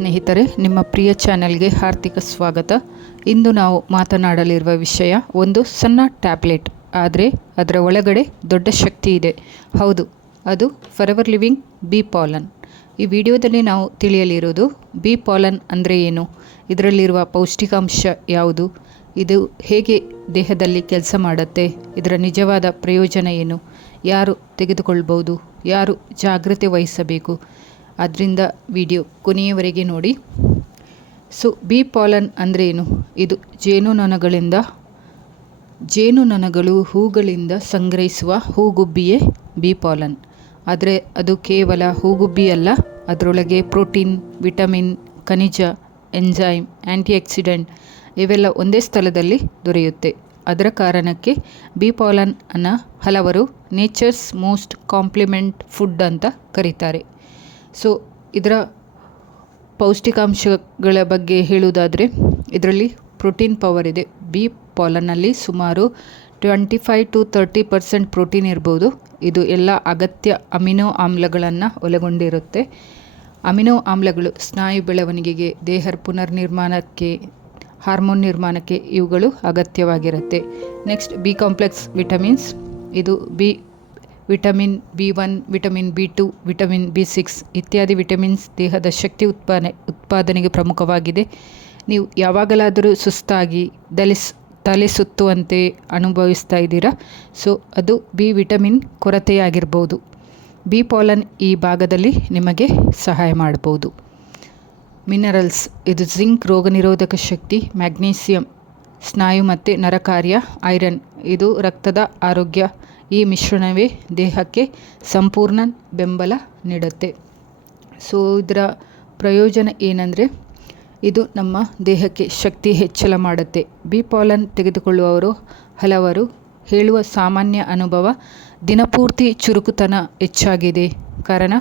ಸ್ನೇಹಿತರೆ, ನಿಮ್ಮ ಪ್ರಿಯ ಚಾನೆಲ್ಗೆ ಹಾರ್ದಿಕ ಸ್ವಾಗತ. ಇಂದು ನಾವು ಮಾತನಾಡಲಿರುವ ವಿಷಯ ಒಂದು ಸಣ್ಣ ಟ್ಯಾಬ್ಲೆಟ್, ಆದರೆ ಅದರ ಒಳಗಡೆ ದೊಡ್ಡ ಶಕ್ತಿ ಇದೆ. ಹೌದು, ಅದು ಫಾರೆವರ್ ಲಿವಿಂಗ್ ಬಿ ಪಾಲನ್. ಈ ವಿಡಿಯೋದಲ್ಲಿ ನಾವು ತಿಳಿಯಲಿರುವುದು ಬಿ ಪಾಲನ್ ಅಂದರೆ ಏನು, ಇದರಲ್ಲಿರುವ ಪೌಷ್ಟಿಕಾಂಶ ಯಾವುದು, ಇದು ಹೇಗೆ ದೇಹದಲ್ಲಿ ಕೆಲಸ ಮಾಡುತ್ತೆ, ಇದರ ನಿಜವಾದ ಪ್ರಯೋಜನ ಏನು, ಯಾರು ತೆಗೆದುಕೊಳ್ಬೋದು, ಯಾರು ಜಾಗ್ರತೆ ವಹಿಸಬೇಕು, ಅದರಿಂದ ವಿಡಿಯೋ ಕೊನೆಯವರೆಗೆ ನೋಡಿ. ಸೊ ಬಿ ಪಾಲನ್ ಅಂದರೆ ಏನು? ಇದು ಜೇನುನೊಣಗಳು ಹೂಗಳಿಂದ ಸಂಗ್ರಹಿಸುವ ಹೂಗುಬ್ಬಿಯೇ ಬಿ ಪಾಲನ್. ಆದರೆ ಅದು ಕೇವಲ ಹೂಗುಬ್ಬಿ ಅಲ್ಲ, ಅದರೊಳಗೆ ಪ್ರೋಟೀನ್, ವಿಟಮಿನ್, ಖನಿಜ, ಎಂಜೈಮ್, ಆ್ಯಂಟಿಆಕ್ಸಿಡೆಂಟ್ ಇವೆಲ್ಲ ಒಂದೇ ಸ್ಥಳದಲ್ಲಿ ದೊರೆಯುತ್ತೆ. ಅದರ ಕಾರಣಕ್ಕೆ ಬಿ ಪಾಲನ್ ಅನ್ನು ಹಲವರು ನೇಚರ್ಸ್ ಮೋಸ್ಟ್ ಕಾಂಪ್ಲಿಮೆಂಟ್ ಫುಡ್ ಅಂತ ಕರೀತಾರೆ. ಸೊ ಇದರ ಪೌಷ್ಟಿಕಾಂಶಗಳ ಬಗ್ಗೆ ಹೇಳುವುದಾದರೆ, ಇದರಲ್ಲಿ ಪ್ರೋಟೀನ್ ಪವರ್ ಇದೆ. ಬಿ ಪಾಲನ್ನಲ್ಲಿ ಸುಮಾರು 25 to 30% ಪ್ರೋಟೀನ್ ಇರ್ಬೋದು. ಇದು ಎಲ್ಲ ಅಗತ್ಯ ಅಮಿನೋ ಆಮ್ಲಗಳನ್ನು ಒಳಗೊಂಡಿರುತ್ತೆ. ಅಮಿನೋ ಆಮ್ಲಗಳು ಸ್ನಾಯು ಬೆಳವಣಿಗೆಗೆ, ದೇಹದ ಪುನರ್ನಿರ್ಮಾಣಕ್ಕೆ, ಹಾರ್ಮೋನ್ ನಿರ್ಮಾಣಕ್ಕೆ ಇವುಗಳು ಅಗತ್ಯವಾಗಿರುತ್ತೆ. Next B complex vitamins. ಇದು vitamin B1, vitamin B2, vitamin B6 ಇತ್ಯಾದಿ ವಿಟಮಿನ್ಸ್ ದೇಹದ ಶಕ್ತಿ ಉತ್ಪಾದನೆಗೆ ಪ್ರಮುಖವಾಗಿದೆ. ನೀವು ಯಾವಾಗಲಾದರೂ ಸುಸ್ತಾಗಿ ತಲೆ ಸುತ್ತುವಂತೆ ಅನುಭವಿಸ್ತಾ ಇದ್ದೀರಾ, ಸೊ ಅದು ಬಿ ವಿಟಮಿನ್ ಕೊರತೆಯಾಗಿರ್ಬೋದು. ಬಿ ಪಾಲನ್ ಈ ಭಾಗದಲ್ಲಿ ನಿಮಗೆ ಸಹಾಯ ಮಾಡ್ಬೋದು. ಮಿನರಲ್ಸ್. ಇದು ಜಿಂಕ್ ರೋಗನಿರೋಧಕ ಶಕ್ತಿ, ಮ್ಯಾಗ್ನೀಸಿಯಂ ಸ್ನಾಯು ಮತ್ತು ನರಕಾರ್ಯ, ಐರನ್ ಇದು ರಕ್ತದ ಆರೋಗ್ಯ. ಈ ಮಿಶ್ರಣವೇ ದೇಹಕ್ಕೆ ಸಂಪೂರ್ಣ ಬೆಂಬಲ ನೀಡುತ್ತೆ. ಸೊ ಇದರ ಪ್ರಯೋಜನ ಏನಂದರೆ, ಇದು ನಮ್ಮ ದೇಹಕ್ಕೆ ಶಕ್ತಿ ಹೆಚ್ಚಳ ಮಾಡುತ್ತೆ. ಬಿ ಪಾಲನ್ ತೆಗೆದುಕೊಳ್ಳುವವರು ಹಲವರು ಹೇಳುವ ಸಾಮಾನ್ಯ ಅನುಭವ, ದಿನಪೂರ್ತಿ ಚುರುಕುತನ ಹೆಚ್ಚಾಗಿದೆ. ಕಾರಣ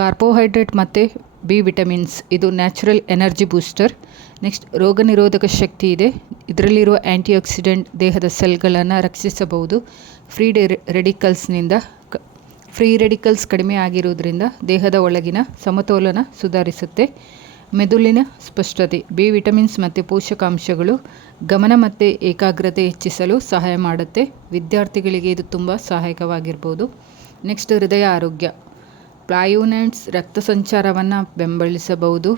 ಕಾರ್ಬೋಹೈಡ್ರೇಟ್ ಮತ್ತು ಬಿ ವಿಟಮಿನ್ಸ್. ಇದು ನ್ಯಾಚುರಲ್ ಎನರ್ಜಿ ಬೂಸ್ಟರ್. ನೆಕ್ಸ್ಟ್ ರೋಗನಿರೋಧಕ ಶಕ್ತಿ ಇದೆ. ಇದರಲ್ಲಿರುವ ಆ್ಯಂಟಿಆಕ್ಸಿಡೆಂಟ್ ದೇಹದ ಸೆಲ್ಗಳನ್ನು ರಕ್ಷಿಸಬಹುದು. ಫ್ರೀ ರೆಡಿಕಲ್ಸ್ ಕಡಿಮೆ ಆಗಿರುವುದರಿಂದ ದೇಹದ ಒಳಗಿನ ಸಮತೋಲನ ಸುಧಾರಿಸುತ್ತೆ. ಮೆದುಳಿನ ಸ್ಪಷ್ಟತೆ. ಬಿ ವಿಟಮಿನ್ಸ್ ಮತ್ತು ಪೋಷಕಾಂಶಗಳು ಗಮನ ಮತ್ತು ಏಕಾಗ್ರತೆ ಹೆಚ್ಚಿಸಲು ಸಹಾಯ ಮಾಡುತ್ತೆ. ವಿದ್ಯಾರ್ಥಿಗಳಿಗೆ ಇದು ತುಂಬ ಸಹಾಯಕವಾಗಿರ್ಬೋದು. ನೆಕ್ಸ್ಟ್ ಹೃದಯ ಆರೋಗ್ಯ. ಫ್ಲಾವೋನಾಯ್ಡ್ಸ್ ರಕ್ತ ಸಂಚಾರವನ್ನು ಬೆಂಬಲಿಸಬಹುದು,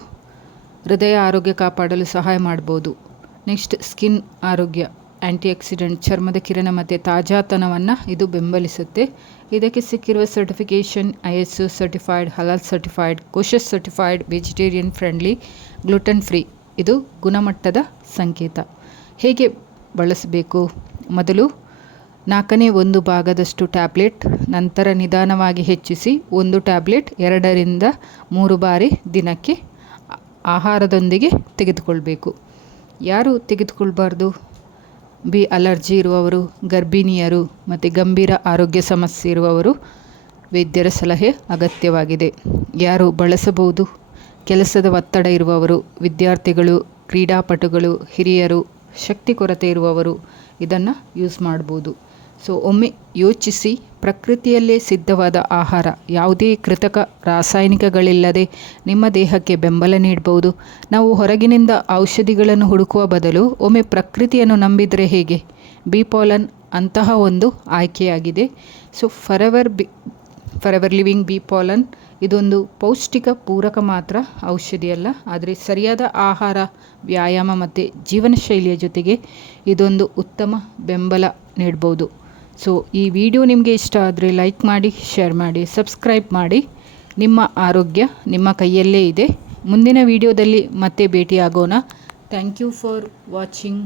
ಹೃದಯ ಆರೋಗ್ಯ ಕಾಪಾಡಲು ಸಹಾಯ ಮಾಡ್ಬೋದು. ನೆಕ್ಸ್ಟ್ ಸ್ಕಿನ್ ಆರೋಗ್ಯ. ಆ್ಯಂಟಿಆಕ್ಸಿಡೆಂಟ್ ಚರ್ಮದ ಕಿರಣ ಮತ್ತು ತಾಜಾತನವನ್ನು ಇದು ಬೆಂಬಲಿಸುತ್ತೆ. ಇದಕ್ಕೆ ಸಿಕ್ಕಿರುವ ಸರ್ಟಿಫಿಕೇಷನ್ ISO ಸರ್ಟಿಫೈಡ್, ಹಲಾಲ್ certified, kosher certified, vegetarian friendly, gluten free. ಇದು ಗುಣಮಟ್ಟದ ಸಂಕೇತ. ಹೇಗೆ ಬಳಸಬೇಕು? ಮೊದಲು 1/4 ಭಾಗದಷ್ಟು ಟ್ಯಾಬ್ಲೆಟ್, ನಂತರ ನಿಧಾನವಾಗಿ ಹೆಚ್ಚಿಸಿ 1 ಟ್ಯಾಬ್ಲೆಟ್ 2 ರಿಂದ 3 ಬಾರಿ ದಿನಕ್ಕೆ ಆಹಾರದೊಂದಿಗೆ ತೆಗೆದುಕೊಳ್ಬೇಕು. ಯಾರು ತೆಗೆದುಕೊಳ್ಬಾರ್ದು? ಬಿ ಅಲರ್ಜಿ ಇರುವವರು, ಗರ್ಭಿಣಿಯರು ಮತ್ತು ಗಂಭೀರ ಆರೋಗ್ಯ ಸಮಸ್ಯೆ ಇರುವವರು ವೈದ್ಯರ ಸಲಹೆ ಅಗತ್ಯವಾಗಿದೆ. ಯಾರು ಬಳಸಬಹುದು? ಕೆಲಸದ ಒತ್ತಡ ಇರುವವರು, ವಿದ್ಯಾರ್ಥಿಗಳು, ಕ್ರೀಡಾಪಟುಗಳು, ಹಿರಿಯರು, ಶಕ್ತಿ ಕೊರತೆ ಇರುವವರು ಇದನ್ನು ಯೂಸ್ ಮಾಡ್ಬೋದು. ಸೊ ಒಮ್ಮೆ ಯೋಚಿಸಿ, ಪ್ರಕೃತಿಯಲ್ಲೇ ಸಿದ್ಧವಾದ ಆಹಾರ, ಯಾವುದೇ ಕೃತಕ ರಾಸಾಯನಿಕಗಳಿಲ್ಲದೆ ನಿಮ್ಮ ದೇಹಕ್ಕೆ ಬೆಂಬಲ ನೀಡಬಹುದು. ನಾವು ಹೊರಗಿನಿಂದ ಔಷಧಿಗಳನ್ನು ಹುಡುಕುವ ಬದಲು ಒಮ್ಮೆ ಪ್ರಕೃತಿಯನ್ನು ನಂಬಿದರೆ ಹೇಗೆ? ಬಿ ಪಾಲನ್ ಅಂತಹ ಒಂದು ಆಯ್ಕೆಯಾಗಿದೆ. ಸೊ ಫಾರೆವರ್ ಲಿವಿಂಗ್ ಬಿ ಪಾಲನ್ ಇದೊಂದು ಪೌಷ್ಟಿಕ ಪೂರಕ ಮಾತ್ರ, ಔಷಧಿಯಲ್ಲ. ಆದರೆ ಸರಿಯಾದ ಆಹಾರ, ವ್ಯಾಯಾಮ ಮತ್ತು ಜೀವನ ಶೈಲಿಯ ಜೊತೆಗೆ ಇದೊಂದು ಉತ್ತಮ ಬೆಂಬಲ ನೀಡ್ಬೋದು. ಸೊ ಈ ವಿಡಿಯೋ ನಿಮಗೆ ಇಷ್ಟ ಆದರೆ ಲೈಕ್ ಮಾಡಿ, ಶೇರ್ ಮಾಡಿ, ಸಬ್ಸ್ಕ್ರೈಬ್ ಮಾಡಿ. ನಿಮ್ಮ ಆರೋಗ್ಯ ನಿಮ್ಮ ಕೈಯಲ್ಲೇ ಇದೆ. ಮುಂದಿನ ವಿಡಿಯೋದಲ್ಲಿ ಮತ್ತೆ ಭೇಟಿಯಾಗೋಣ. Thank you for watching.